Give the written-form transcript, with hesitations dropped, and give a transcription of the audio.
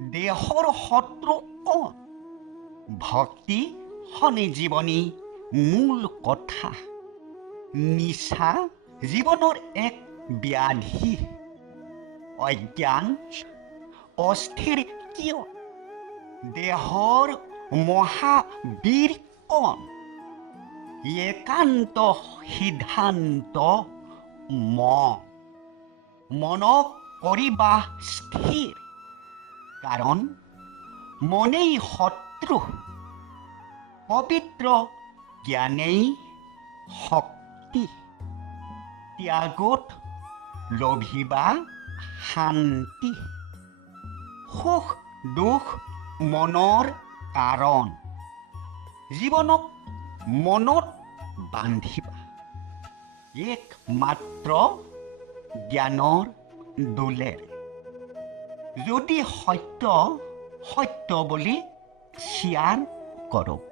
দেহৰ শত্ৰু কোন? ভক্তি হনে জীৱনী মূল কথা। নিশা জীৱনৰ এক ব্যাধি। অজ্ঞান অস্থিৰ কিয়? দেহৰ মহাবীৰ কোন? একান্ত সিদ্ধান্ত মনক কৰিবা স্থিৰ, কাৰণ মনেই শত্ৰু। পবিত্ৰ জ্ঞানেই শক্তি। ত্যাগত লভিবা শান্তি। সুখ দুখ মনৰ কাৰণ। জীৱনক মনত বান্ধিবা একমাত্ৰ জ্ঞানৰ দোলেৰে। যদি সত্য সত্য বুলি স্বীকাৰ কৰক,